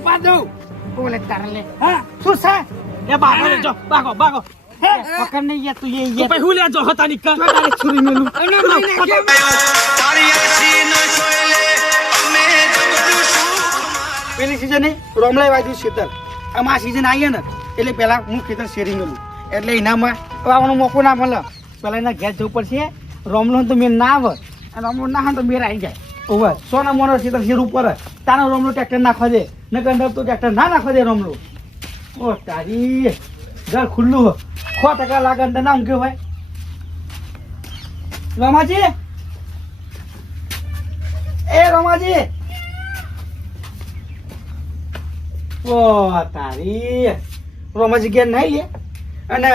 પા દઉં બોલે તારે લે હા શું છે એ બાગો જો બાગો હે પકડ નહીં યાર તું તું યાર પછી હું લે જો હતા નિકા તો તારે છુરી મેલું અને મહિને કેમ પેલી સીઝન રોમલાઈ વાજુ શીતલ આમાં આ સીઝન આવીએ ને એટલે પેલા હું ખેતર શેરી મેલું એટલે એનામાં આવવાનો મોકો ના મળે પેલા એના ઘેર જવું પડશે રોમલો તો મેં ના આવે અને રોમલો ના હોય તો મેર આવી જાય ઓવર સોના મોનો ખેતર શેર ઉપર તારો રોમલો ટ્રેક્ટર નાખવા દે નકર અંદર તો ટ્રેક્ટર ના નાખવા દે રોમલો ઓ તારી ઘર ખુલ્લું 100% લાગે અંદર ના ઊંઘ્યો હોય રમાજી એ રમાજી ઓ તારી રોમાજી ઘેર નહીં લે અને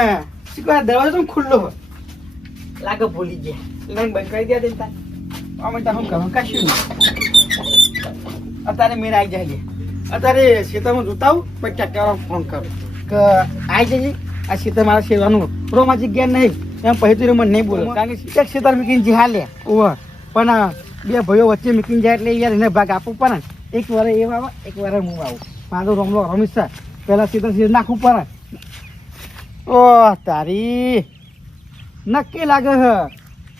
શીખવા દરવાજો તો ખુલ્લો હોય લાગે ભૂલી ગયા લઈને બંધ કરી દે દેતા અમે તો શું કરવા કશું નહીં અત્યારે મેં આવી જાય અત્યારે ખેતરમાં જોતાવું પછી ટ્રેક્ટર ફોન કરું કે આવી જજે આ ખેતર મારા સેવાનું રોમાજી ઘેર નહીં એમ પછી તું મને નહીં બોલો કારણ કે એક ખેતર મૂકીને જે હાલે ઓવર પણ બે ભાઈઓ વચ્ચે મૂકીને જાય એટલે યાર એને ભાગ આપવું પડે ને એક વાર એ આવે એક વાર હું આવું મારો રોમલો રમીશ છે પેલા ખેતર નાખવું પડે ઓ તારી નક્કી લાગે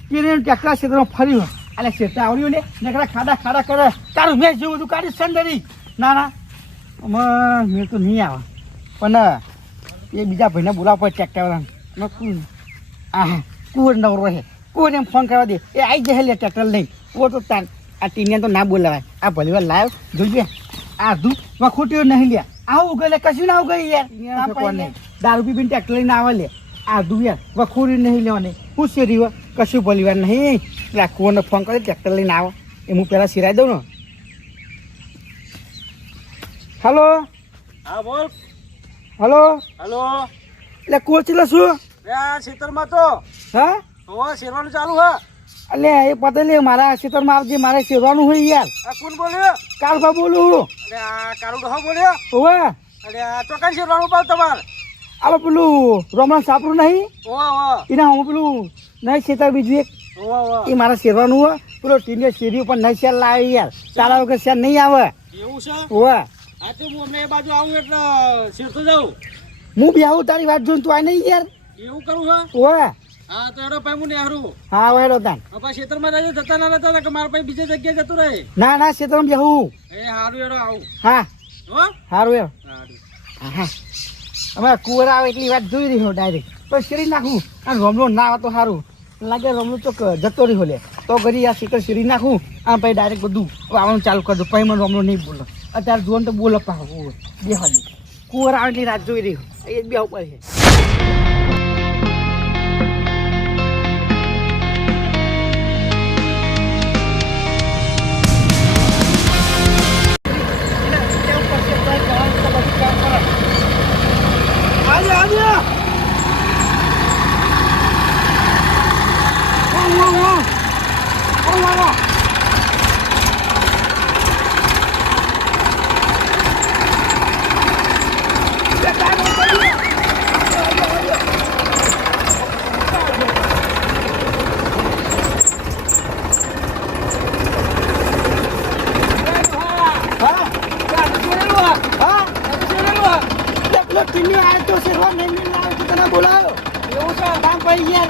છે કે ટ્રેક્ટર ક્ષેત્રમાં ફર્યું એટલે ક્ષેત્ર આવડ્યું ને નકરા ખાડા કરે તારું મેં જેવું બધું કાઢી સંડરી ના મેં તો નહીં આવે પણ એ બીજા ભાઈને બોલાવવા પડે ટ્રેક્ટરવાળાને કુંવર નવરો છે કોઈને એમ ફોન કરવા દે એ આવી જાય લે ટ્રેક્ટર લઈને ઓ તો તાર આ ટીનિયા તો ના બોલાવાય આ ભલી વાર લાવ જોઈએ આ ધૂપ ખોટ્યો નહીં લે આવું ગયું કશું ના આવું ગયું યાર દારૂ પીને ટ્રેક્ટર લઈને આવે લે આ ધૂપ યાર વખોડી નહીં લેવાની હું શેરી કશું ભલી વાર નહીં એટલે કુંવરને ફોન કરે ટ્રેક્ટર લઈને આવે એ હું પહેલાં સિરાઈ દઉં ને હલો હા બોલ હલો હેલો એટલે કોચ એટલે શું આ ખેતરમાં તો હા હોવા શેરવાનું ચાલુ હા એટલે એ પટેલે મારા ખેતરમાં આવજે મારે શેરવાનું હોય યાર આ કોણ બોલ્યો કાલભા બોલું અરે આ કાળુ ડોહો બોલ્યો હોવે અરે આ ચોકાન શેરવાનું પાવ તમાર આલો પેલું રમણ સાપરું નહીં ઓવા એના હું પેલું નહીં શેતર બીજું એક ઓવા એ મારા શેરવાનું હોય પેલો ટીને શેરી ઉપર નહીં શેર લાવે યાર તારા વગર શેર નહીં આવે એવું છે હોવે આ તો હું અમને એ બાજુ આવું એટલે શેરતો જાઉં હું બી આવું તારી વાત જોઈને તું આ નહીં યાર એવું કરું હા હોવે હા તો એનો ભાઈ હું નેહરું હા વેડો તાન હવે શેતરમાં જાય જતા ના રહેતા કે મારા ભાઈ બીજે જગ્યાએ જતું રહે ના શેતરમાં બેહું એ હારું એનો આવું હા હો સારું એમ હારું હા અમે કુંવર આવે એટલી વાત જોઈ રહ્યો ડાયરેક્ટ તો શેરી નાખું અને રોમલો ના આવે તો સારું લાગે રોમલો તો જતો રહ્યો લે તો ઘડી આ શીકર શેરી નાખું આમ પછી ડાયરેક્ટ બધું આવવાનું ચાલુ કરી દઉં પછી મને રોમલો નહીં બોલો અત્યારે જોવાનું તો બોલો પાછું બે હાજુ કુંવર આવે એટલી રાત જોઈ રહ્યો એ બે ઉપર છે બોલાવો એવું છે કામ પડી ગયા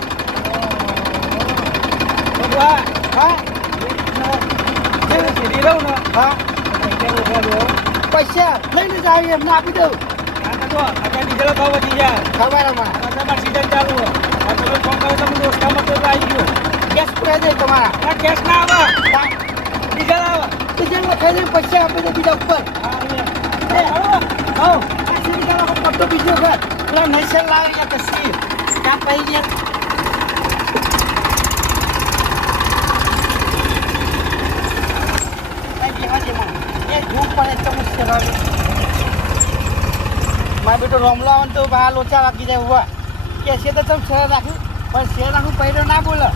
હા પૈસા લઈને જ આવી એમને આપી દઉં ડીઝલ ભાવ વધી જાય ખબર સીઝન ચાલુ હોય ફોન કરો તો દોસ્તામાં તો આવી ગયો ગેસ પૂરા દે તમારા કેશ ના આવે ડીઝલ આવે ડીઝલ લખાઈ દે પૈસા આપી દે બીજા ઉપર પટ્ટો બીજો ઘર પેલા નૈસર લાવી લે કસી કામ પડી ગયા મારા બેટો રોમલો આવે તો બહાર લોચા વાગી જાય ઉભા કે છે તો તમે શેર રાખું પણ શેર રાખું પહેલો ના બોલે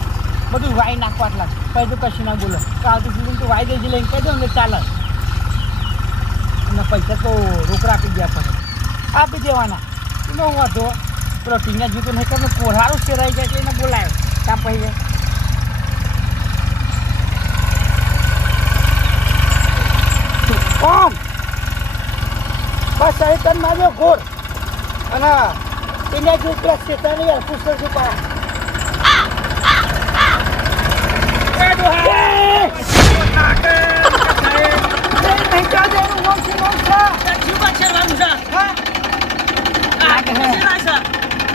બધું વાઈ નાખવા લાગે પહેલું કશું ના બોલે આવતી સીઝન તો વાઈ દેજી લઈને કહી દો ને ચાલે અને પૈસા તો રોકડા આપી ગયા પડે આપી દેવાના એનો વાંધો પેલો ટીંગા જીતો નહીં કરે કોરારું શેરાઈ જાય એટલે એને બોલાયો કામ પડી જાય ઓમ બસ અહીં તન માર્યો ઘોર અને એને જો પેલા શેતાની યાર પુસ્તક જો પા એ ડોહા નહીં કા દે હું છે શું પાછળ વાળું છે હા લાગે હે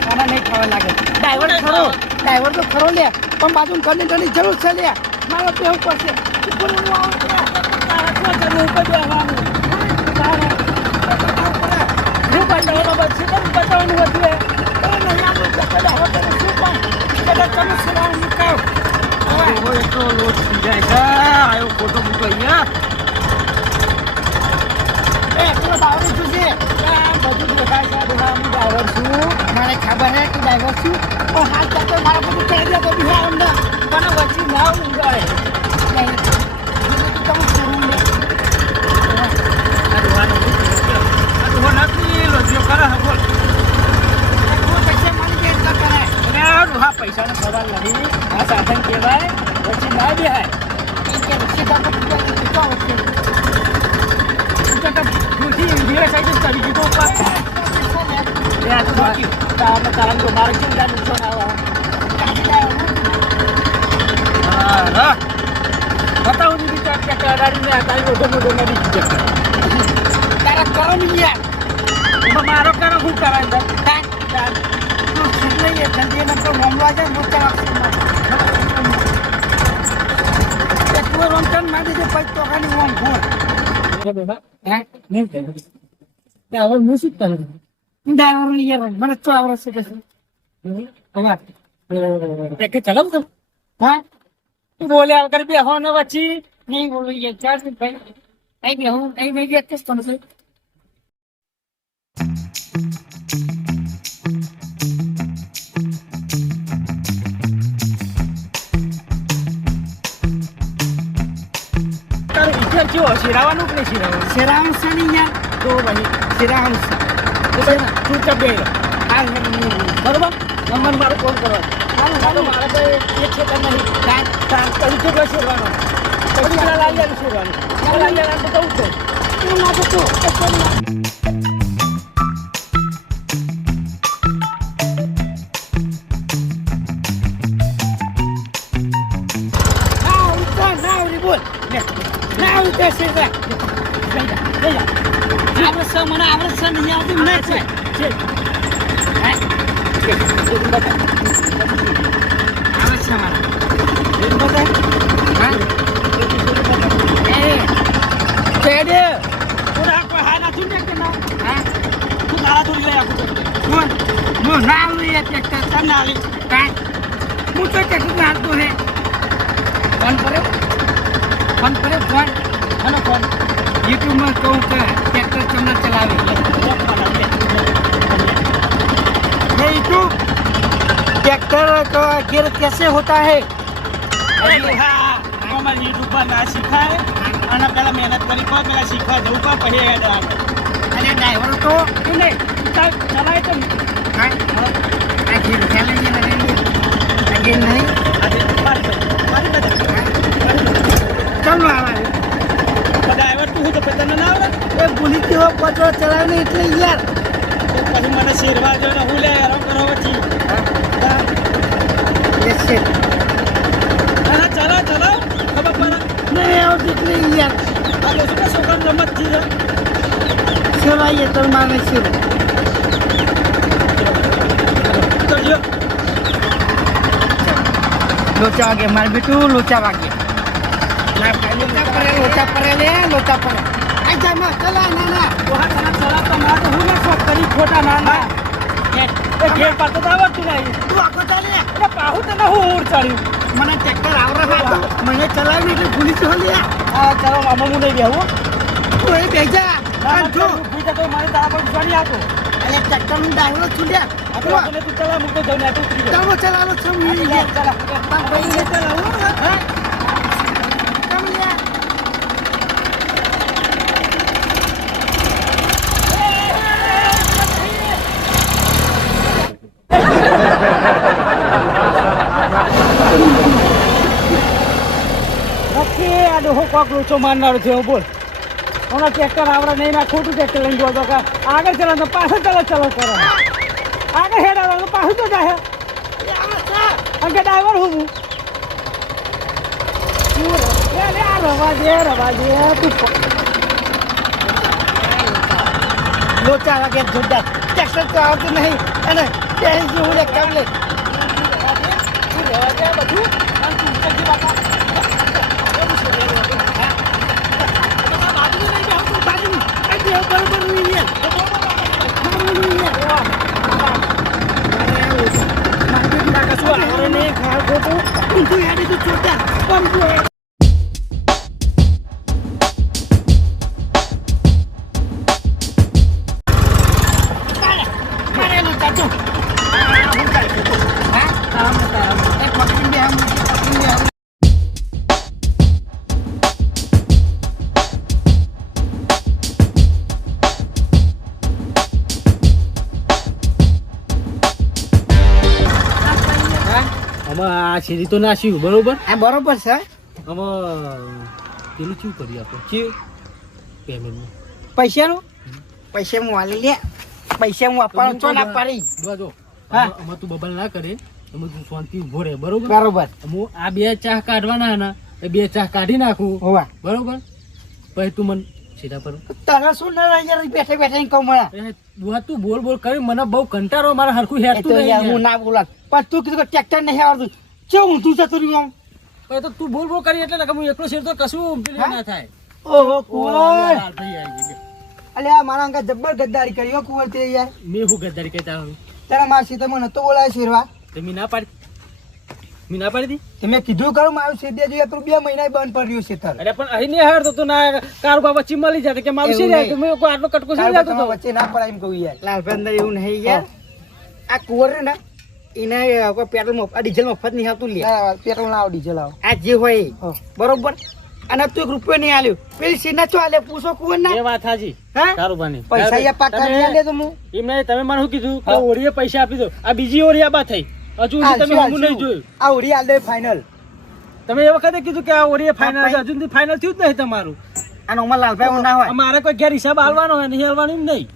આના નહીં ખાવા લાગે ડ્રાઈવર તો ખરો લે પણ બાજુ કન્ડક્ટરની જરૂર છે લે મારો પેવું પડશે ઉપર હું આવું તારા શું જરૂર ઉપર બેહવાનું હું બતાવવાનો પછી તો બતાવવાનું હતું એ નહીં આવું ચક્કર હવે તને શું પણ કદાચ તમે સલાહ મુકાવ હવે એટલો લોટ થઈ જાય છે આયો ફોટો મૂકો અહીંયા એ તું બાવરી જોજે બધું દેખાય છે ડોહા હું ડ્રાઈવર છું મને ખબર હે કે ડ્રાઈવર છું પણ હાથ જાતો મારા બધું કરી દે તો બિહાર અંદર મને વચ્ચે ના ઊંઘાય નહીં તમે શરૂ લે આ ડોહા નથી લોજીઓ કરે હે બોલ પૈસા મને કે એટલા કરે અરે ડોહા પૈસાનો સવાલ નહીં આ સાધન કહેવાય વચ્ચે ના બેહાય કે સીધા તો પૂછવા વચ્ચે ભૂસી ઇન્ડિયા સાઈડ કરી દીધો ઉપર યા તો બાકી તારા તો મારે કેમ જાનું છો ના હા બતાવું ની વિચાર કે ગાડી ને તારી ઓઢો મોઢો નડી ગયા તારા કરો ની યાર એમાં મારો કરો હું કરાય દે તું છેલ્લે એ જલ્દી ન તો મોમવા જાય મોટા એક વાર રમકન માંડી દે પછી તો ખાલી ઓમ ઘોર હે નહીં કે હવે હું શું કરું ડ્રાઈવર યાર મને તો આવડે છે કે ચલાવ તો હા તું બોલે આગળ બે હો ને વચ્ચે નહીં બોલું યાર ચાર મિનિટ ભાઈ નહીં બે હું નહીં મેં ગયા ટેસ્ટ કરશે તારું વિચાર કેવો શેરાવાનું કે નહીં શેરાવાનું શેરાવાનું છે નહીં યાર તો ભાઈ શેરાવાનું છે ચૂપચાપ બે બરોબર નંબર મારે ફોન કરવાનો મારે તો એક છે કે નહીં કરી છે કોઈ શેરવાનો પછી પેલા લાલિયાનું શેરવાનું લાલિયાનું તો કહું છે હું ના તો બોલ ના ઉતે શેરા આવડે છે મને આવડે છે નહીં આવતું ના છે YouTube में कहूँ कि ट्रैक्टर चलना चलावे ये YouTube ट्रैक्टर का गियर कैसे होता है અરે હા અમાર YouTube પર ના શીખાય અને પેલા મહેનત કરી પર પેલા શીખવા જવું પર પછી હેડ આવે अरे ड्राइवर तो નહીં ચલાય તો गियर चलेंगे लगेंगे आगे नहीं મારી चलो आवा ડ્રાઈવર તું હું તો તને ના આવડે એ ભૂલી ગયો પચો ચલાવને એટલે યાર પછી મને શેરવા જો ને હું લે આરામ કરો વચ્ચી લેશે ના ચલો ખબર પડે નહીં આવતી એટલે યાર આ તો શું છોકરા રમત છે સેવાઈએ તો માને છે તો જો લોચા વાગે માર બેટું લોચા વાગે લોચા પરે આ જામાં ચલા ના ચલા તો મારે તો હું ના શોખ કરી ખોટા ના એ ઘેર પાતો તો આવડતું નહીં તું આખો ચાલે એટલે પાહુ તને હું ઉર ચડ્યું મને ટ્રેક્ટર આવડે મને ચલાવી એટલે ભૂલી છો લ્યા હા ચાલો મામા હું નહીં બેહું તું એ બેજા જો બીજા તો મારે તારા પર જોડી આપો અરે ટ્રેક્ટરનું ડ્રાઈવર છું લ્યા આપણે તું ચલા મૂકો જઈને આ તો ઉતરી ચાલો ચલાવો છો મી લ્યા ચલા તાર ભાઈ લે ચલાવો હા ચાલ લ્યા નક્કી આ ડોહો કોક લોચો મારનારો છે બોલ ઓના ટ્રેક્ટર આવડે નહીં ના ખોટું ટ્રેક્ટર લઈને ગયો તો કે આગળ ચલાવ તો પાછળ ચલો કરો આગળ હેડ આવે તો પાછું તો જાય અંકે ડ્રાઈવર હું રવા દે તું લોચા વાગે જોરદાર ટ્રેક્ટર તો આવતું નહીં અને ટેન્શન હું લે કામ લે બધું આ શેરી તો નાખ્યું બરોબર આ બરોબર છે આમાં પેલું શું કરીએ આપણે શું પેમેન્ટ પૈસાનું પૈસા હું વાલી લે પૈસા હું આપવાનું છો ના પાડી જો હા. આમાં તું બબલ ના કરે એમાં તું શાંતિ ઉભો રહે બરોબર બરોબર હું આ બે ચાહ કાઢવાના ના એ બે ચાહ કાઢી નાખું હોવા બરોબર પછી તું મને સીધા પર તારે શું ના યાર બેઠે બેઠે કહું મળ્યા તું બોલ કરી મને બહુ કંટાળો મારા હરખું એ હેરતું તો યાર હું નહીં ના બોલા પણ તું કીધું ટ્રેક્ટર નહીં આવડતું કેવું ઊંધું જતું રહ્યું પછી તો તું બોલ કરી એટલે ને કે હું એકલો શેર તો કશું પેલું હા? ના થાય ઓહો કુંવર લાલભાઈ આવી ગયા. અલ્યા મારા અંગા જબ્બર ગદ્દારી કરી હો કુંવર તે યાર મેં શું ગદ્દારી કહેતા હું તારા માર સીતે મને નતો બોલાય શેરવા તે મેં ના પાડી હતી તે મેં કીધું કરું મારું સીધે જોઈએ તો 2 મહિના બંધ પડ્યું છે તાર અરે પણ અહીં નહીં હારતો તું ના કારું બાબા ચીમલી જાય કે મારું એવું શેર નહીં. મેં કોઈ આટલો કટકો શેર જતો તો વચ્ચે ના પડાય એમ કહું યાર લાલભાઈ એવું નહીં યાર આ કુંવર રે ને એને કોઈ પેટ્રોલ આ ડીઝલ મફત નહીં આવતું લે પેટ્રોલ ના આવ ડીઝલ આવ આ જે હોય બરોબર અને તું 1 રૂપિયો નહીં આલ્યો પેલી સીના ચો આલે પૂછો કુંવર ના એ વાત હાજી હા કારું બાની પૈસા યા પાકા નહીં આલે તો હું એમ નહીં તમે મને શું કીધું કે હા. ઓળીએ પૈસા આપી દો આ બીજી ઓળી આબા થઈ હજુ સુધી તમે હમું નહીં જોયું આ ઉડી આલ દે ફાઇનલ તમે એ વખતે કીધું કે આ ઓળીએ ફાઇનલ હજુ સુધી ફાઇનલ થયું જ નહીં તમારું અને ઓમાં લાલભાઈ ના હોય મારે કોઈ ઘેર હિસાબ આલવાનો હોય નહીં આલવાનો એમ નહીં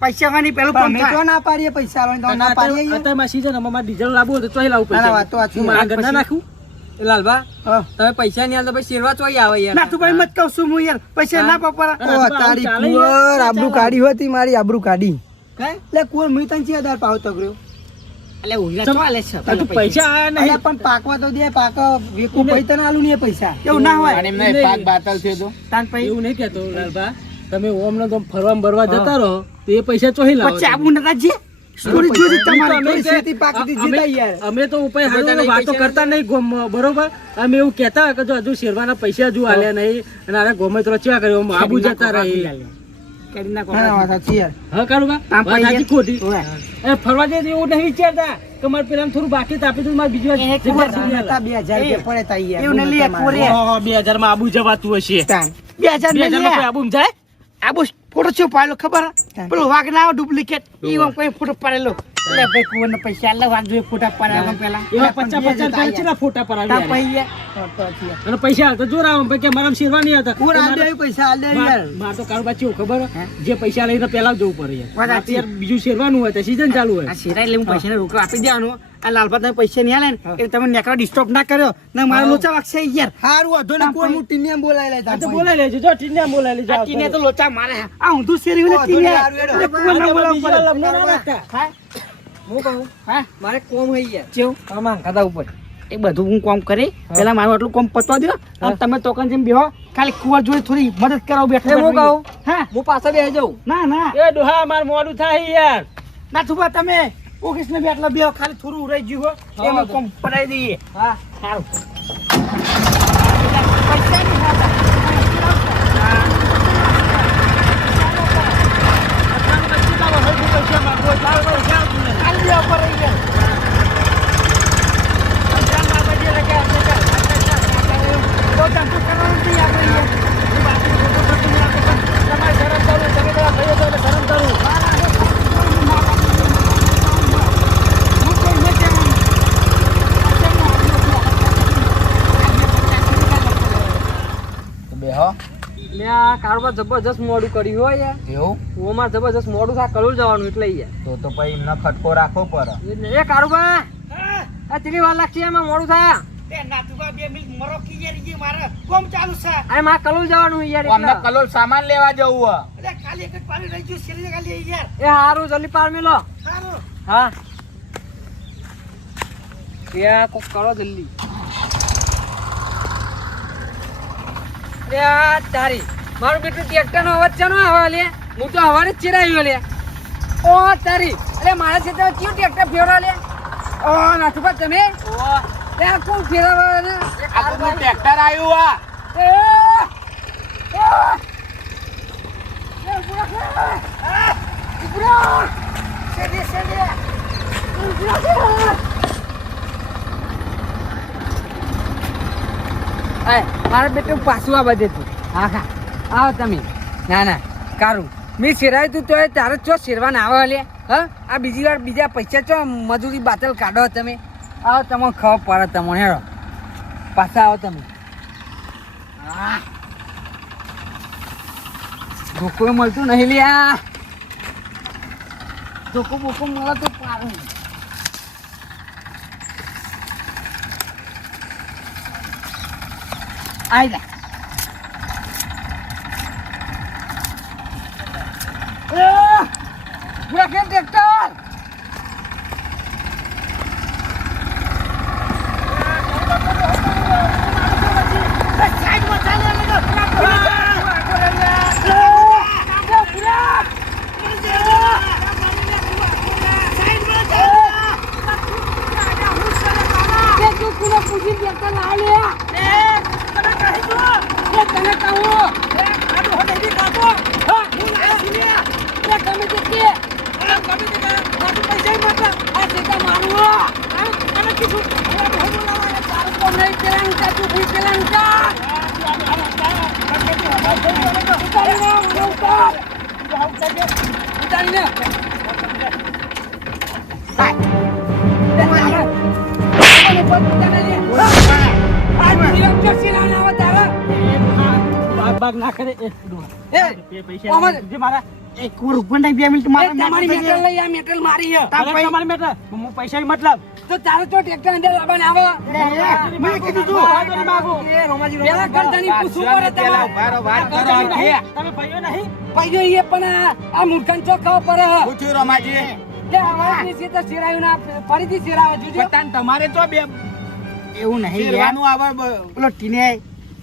પૈસા વાની પેલું પણ તો ના પાડીએ પૈસા આલવાની તો ના પાડીએ યાર. અત્યારે મારી સીઝન અમારે ડીઝલ લાવવું હોય તો ચોઈ લાવવું ના, ના, પૈસા વાત તો સાચી. હું મારા ઘરના નાખું લાલબા હા. તમે પૈસા નહીં આલતા પછી શેરવા ચોઈ આવે યાર ના તું ભાઈ મત કહું છું હું યાર પૈસા ના પપરા ના, ના, તારી ચાલે કુંવર યાર, આબરૂ ચાલે. કાઢી હતી મારી આબરૂ કાઢી હે એટલે કુંવર મુઈ તને ચિયાદાર પાવ તગડ્યો એટલે ઉલ્લા તો આલે છે આ તું પૈસા આયા અલ્યા નહીં પણ પાકવા તો દે પાક વેકુ પૈ તને આલું નહીં એ પૈસા એવું ના હોય અને એમ નહીં, પાક બાતલ થયો તો તાન પૈ એવું નહીં કહેતો લાલબા તમે ઓમ ને તો ફરવા બરવા જતા રહો તો એ પૈસા ચોહી લાવો પછી આબુ નતા જે સ્ટોરી જોરી તમારી અમે થોડી શેતી પાકીથી અમે- જીતા યાર. અમે તો ઉપાય બધા હારું નહીં વાતો પૈસા કરતા નહીં ગોમમાં, બરોબર અમે એવું કહેતા કે જો હજુ શેરવાના પૈસા હજુ આલ્યા નહીં અને આને ગોમે તો ચેવા કર્યો આમ આબુ જતા રહી કરી નાખો હા વાત સાચી યાર હા કારુબા તાન વાત પૈસા- સાચી ખોટી ઓવે. એ ફરવા જાય તો એવું નહીં વિચારતા કે મારે પેલા થોડું બાકી તો આપી દઉં મારે બીજી વાર એ જગ્યા ખબર સુધી હતા આલે. 2000 રૂપિયા પડે તા યાર એવું નહીં લે, કોરે. ઓહો, 2000 માં આબુ જવાતું હશે તાન 2000 2000 નહીં માં કોઈ લે. આબુ જાય આબુ ફોટો છે પાડેલો ખબર હે? પેલો વાઘ ના ડુપ્લિકેટ ઈ વાં કોઈ ફોટો પાડેલો એટલે ભાઈ કુંવરને પૈસા આલે વાઘ જોઈએ ફોટા પાડ્યા પેલા એવા પણ 50 2000 કેટલા ફોટા પર તાન આવી પૈ અને પૈસા હાલ તો જોર આવો ભાઈ કે મારા શેરવા નહીં હતા કુંવર આલ દે પૈસા આલ દે યાર માર તો કારુબા ચેવું ખબર હે? જે પૈસા લઈને પેલા જવું પડે યાર. વાત આ તો સાચી. યાર બીજું શેરવાનું હોય તો સીઝન ચાલુ હોય આ શેરા એટલે હું પૈસા રોકડા આપી દેવાનો આ લાલભા તમે પૈસા નહીં આલે ને એટલે તમે નેકરા ડિસ્ટર્બ ના કર્યો ને મારા લોચા વાગશે યાર હારું વાંધો ને કોઈ હું ટીનિયમ બોલાઈ લે આ તો બોલાઈ લેજો જો ટીન્યા બોલાઈ લેજો આ ટીને તો લોચા મારે હે. આ ઊંધું શેરી એટલે ઓ, ટીને હારું હેડો. એટલે કુંવરને બોલાવવું પડે. લગ્ન ના રાખતા. હા હું કહું હા મારે કોમ હઈ યાર કેવું આમાં ખાતા ઉપર એ બધું હું કામ કરી પેલા મારું આટલું કામ પતવા દો અને તમે તોકન જેમ બેહો ખાલી કુંવર જોડે થોડી મદદ કરાવો બેઠો એ હું બેઠો. કહું? હા હું પાછા બે જાઉં ના ના એ ડોહા માર મોડું થાય યાર ના થુબા તમે ઓગીસ ને બેઠલા બેહો ખાલી થોડું રહી ગયું હો એમાં કામ પડાઈ દઈએ હા સારું પૈસા નહીં ખાતા. કાલ બી ઉપર રહી ગયા. તો ધંધો કરવાનો નથી આપણે યાર. તમારે શરમ કરવું, તમે બધા ભાઈઓ છો એટલે શરમ કરવું. હું કોઈ નથી કહેવાનું. કારોબાર જબરજસ્ત મોડું કર્યું હોય યાર. એવું ઓમાં જબરજસ્ત મોડું થાય કલોલ જવાનું એટલે યાર. તો પછી એમને ખટકો રાખવો પડે. એ કારોબાર આ કેટલી વાર લાગશે એમાં મોડું થાય? એ નાતુબા 2 મિનિટ મરો કી યાર ઈ મારે કોમ ચાલુ છે. અરે મારે કલોલ જવાનું યાર અમને એટલે. કલોલ સામાન લેવા જવું હે. એટલે ખાલી એક જ પાણી રહી ગયું શેરી ખાલી યાર. એ હારું જલ્દી પાર મેલો. સારું. હા ત્યાં કોક કરો જલ્દી. અરે આ તારી મારું બેટું ટ્રેક્ટરનો અવાજ ચાનો આવે લે? હું તો હવારે જ ચિરાયો લે. ઓ તારી અરે મારા ક્ષેત્રમાં કયું ટ્રેક્ટર ફેરવા લે? ઓ નાથુભા તમે ત્યાં કોણ ફેરવા ને? આ તો ટ્રેક્ટર આવ્યું હે. મારા બેટું પાછું આ બધે તું. હા હા આવો તમે. ના ના કારું મેં શેરાય તું તો તારે ચો શેરવાના આવે લે. હા આ બીજી વાર બીજા પૈસા ચો મજૂરી બાતલ કાઢો તમે. આવો તમને ખબર પડે તમને હેરો પાછા આવો તમે. હા ધોકો મળતું નહીં લ્યા. ધોકો બોકો મળે તો પારું. આઈ જા. પૂરા ખેલ ટ્રેક્ટર. બાગ ના કરે એ મારા 1 રૂપિયા નહીં 2 મિનિટ મારે તમારી મેટલ લઈ આ મેટલ મારી છે. તમારી મેટર હું પૈસા મતલબ તો તારે તો ટ્રેક્ટર અંદર લાવવાને આવે. મેં કીધું તું એ રોમાજી પેલા કરતાની પૂછવું પડે તમારે. ઉભારો વાત કરો કે તમે ભાઈઓ નહીં પૈજો એ પણ આ મૂર્ખન ચો ખબર પડે. પૂછ્યું રમાજી કે હવારની છે તો શેરાયું ના ફરીથી શેરાવે જોજો. પતાન તમારે તો બે એવું નહીં યાર. શેરવાનું આવે પેલો ટીને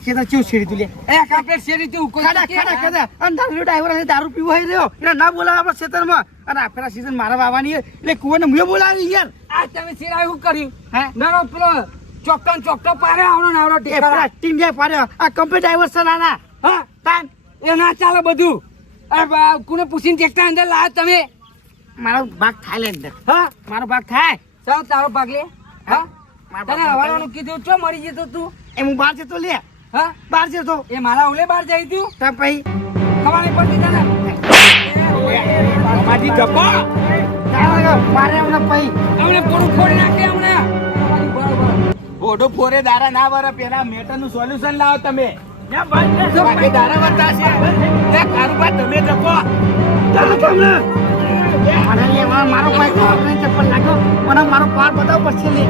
છે તો ચેવું છેડી તું લે એ કાપે શેરીથી ઉકોઈ ખાડા ખાડા ખાડા અને દારૂ ડ્રાઈવર અને દારૂ પીવો હોય રહ્યો એને ના બોલાવે આપણા ખેતરમાં અને આપણા સીઝન મારા વાવાની એટલે કુવાને મુએ બોલાવી યાર. આ તમે શેરાયું કર્યું હે નાનો પેલો ચોકટો પારે આવનો નાવરો એ ટેકરા. પેલા ટીંડિયા પાડ્યો આ કંપની ડ્રાઈવર છે નાના હા તાન એ ના ચાલે બધું. અરે કોને પૂછીને ટ્રેક્ટર અંદર લાવ્યા તમે? મારો ભાગ થાય લે અંદર હા મારો ભાગ થાય ચાલો તારો ભાગ લે. હા મારો તને ભાગ હવારવાનું કીધું ચો મરી જતો તું? એ હું બહાર જતો લે હા બહાર જતો એ મારા ઓલે બાર જઈ તું તો પછી ખબર નહીં પડતી તને. રમાજી જપો મારે હમણાં પછી અમને પૂરું ફોડી નાખે હમણાં. બરોબર બોડો ફોરે દારા ના વરે પેલા મેટર નું સોલ્યુશન લાવો તમે. બાકી દારા વતાશે લે કારુબા તમે જપો. મને લેવા મારો ભાઈ આપણે ચપ્પલ લાગ્યો મને મારો પાર બતાવ પછી લે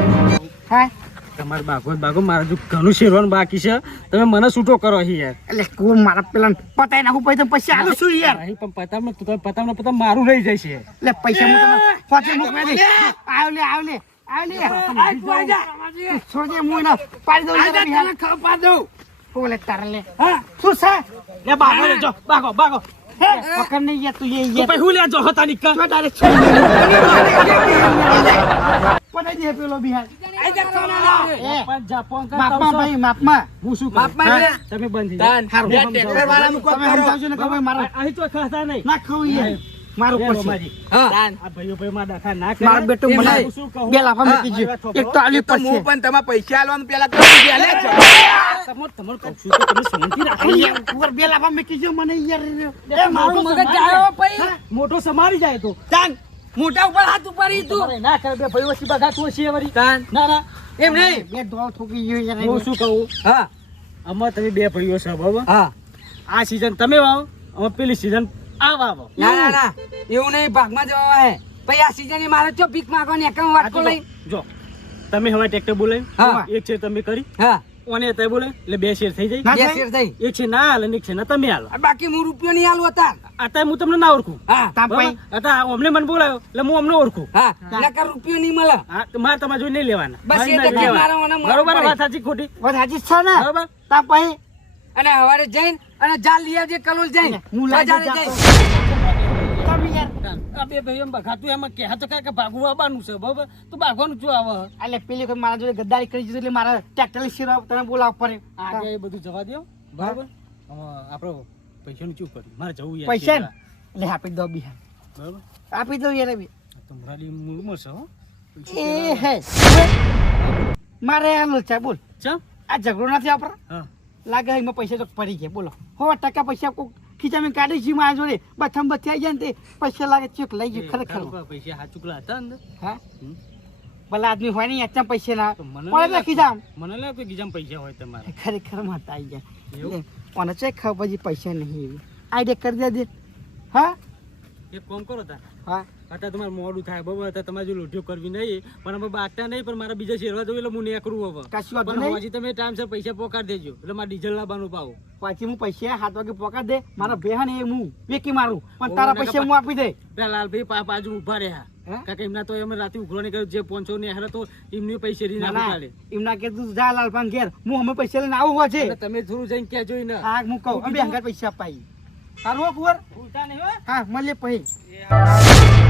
હા તમારે બાગો મારે જો ઘણું શેરવાનું બાકી છે તમે મને છૂટો કરો અહીં યાર. એટલે કો મારા પેલા પતાઈ નાખું પછી આલું શું યાર અહીં પણ પતામ મારું રહી જાય છે. એટલે પૈસા હું તને ફોટે મૂકવા દે આવ લે છોડજે હું એને પાડી દઉં યાર બિહાર ખબર દઉં. બોલે તારે લે હા શું છે લે બાગો લેજો બાગો હે પકડ નહીં યાર તું તો યાર પછી હું લેજો હતા નિકા જો ડાયરેક્ટ પટાઈ દે પેલો બિહાર આઈ જા કોના લાવ. પણ જાપોન માપમાં ભાઈ માપમાં હું શું બાપમાં કરું? લે. તમે બંધી તાન જાઓ. બે ટ્રેક્ટર વાળાનું કોક તમે કરો. સમજાવજો ને કે ભાઈ મારા અહીં તો ખાતા નહીં ના ખાવું યાર મારું લે પછી રોમાજી. હા તાન આ ભાઈઓ માં દાખા ના કરે. મારો બેટો એમ મને નહીં. શું કહું? બે લાફા મૂકી ગયો એક તો આલી એ તો હું પડશે પણ તમારે પૈસા આલવાનું પેલા કરી દે લે છે. તમને કહું છું કે તમે શાંતિ રાખો. યાર ઉપર બે લાફા મૂકી ગયો મને યાર એ મારું મગજ જાયો પઈ. મોટો સમારી જાય તો તાન મોટા ઉપર હાથ ઉપાડી તું. તમારે ના કરે બે ભાઈઓ વચ્ચે બગાતું હશે વળી. તાન ના એમ નહીં. બે ડોળ ઠોકી ગયો યાર હું શું કહું હા આમાં તમે બે ભાઈઓ છો બરાબર હા આ સીઝન તમે વાવો હવે પેલી સીઝન આ વાવો ના એવું નહીં ભાગમાં જવા હે પછી આ સીઝન મારે ચો ભીખ માંગવાની એકમ વાટકો લઈ જો તમે હવે ટ્રેક્ટર બોલાવી હા. એક છે તમે કરી હા ઓને તે બોલે એટલે 2 શેર થઈ જાય ના બે થાય? શેર થઈ એક છે ના હાલે ને એક છે ના તમે હાલો આ બાકી હું રૂપિયો નહીં આલું હતા અત્યારે હું તમને ના ઓળખું હા તાપ બરાબર? ભાઈ અત્યારે અમને મને બોલાયો એટલે હું અમને ઓળખું હા નકર રૂપિયો નહીં મળે હા તો મારે તમારે જોઈ નહીં લેવાના બસ મારે એ નહીં ટકા લેવાના. મારે મને બરોબર મળે. વાત સાચી ખોટી વાત સાચી જ છે ને બરોબર તા પછી અને હવારે જઈને અને જાલ લઈ આવજે કલોલ જઈને હું લાગી બજારે જાતો. જઈને. તમે યાર આ બે ભાઈ એમ બગાતું એમાં કે તો કાંઈ કે ભાગવું આવવાનું છે બરોબર તો ભાગવાનું શું આવે એટલે પેલી વખત મારા જોડે ગદ્દારી કરી દીધું એટલે મારા ટ્રેક્ટર શેરવા તને બોલાવવા પડે આજે એ બધું જવા દો બરોબર હવે આપણો પૈસાનું શું કર્યું મારે જવું યાર પૈસા ને શેરવા. એટલે આપી દો બિહાર બરોબર આપી દો યાર બી તો મોરારી મૂળમાં છે હો એ હે મારે આ લોચા બોલ ચમ આ ઝઘડો નથી આપણા હા લાગે એમાં પૈસા તો પડી ગયા બોલો 100% પૈસા કોક ખીચામાં કાઢી છે મારા જોડે બથમ બથી આવી જાય ને તે પૈસા લાગે ચૂક લઈ ગયું ખરેખર પૈસા હાથ ચૂકલા હતા અંદર હા હમ. ભલા આદમી હોય ને યાર પૈસા ના તો મને પડે લખી જામ મને લાગે કે ગીજામાં પૈસા હોય તમારે ખરેખર માતા આવી એવું? જાય કોને છે ખબર પછી પૈસા નહીં એવી આઈડિયા કરી દે હા એક કામ કરો તા હા અત્યારે તમારે મોડું થાય બરાબર અત્યારે તમારે જો લોઢીઓ કરવી નહીં પણ હવે બાટતા નહીં પણ મારા બીજા શેરવા જવું એટલે હું નીકળું હવે કશું વાંધો પણ નહીં હજી તમે ટાઈમસર પૈસા પોકાર દેજો એટલે મારે ડીઝલ લાવવાનું પાવ પછી હું પૈસા 7 વાગે પોકા દે મારા બેહન એ હું વેકી મારું પણ તારા પૈસા હું આપી દે પેલા લાલભાઈ બાજુ ઉભા રહ્યા હે? કારણ કે એમના તો એમ રાતે ઉઘરાણી કર્યું જે 500 ને હેરા તો એમની પૈસા રીના ના, ના, ચાલે એમના કે તું જા લાલપાન ઘેર હું અમે પૈસા લઈને આવું હોય છે એટલે તમે થોડું જઈને કહેજો ને હા હું કહું અમે હંગાત પૈસા અપાઈ સારું હો કુંવર ભૂલતા નહીં હો હા મળીએ પછી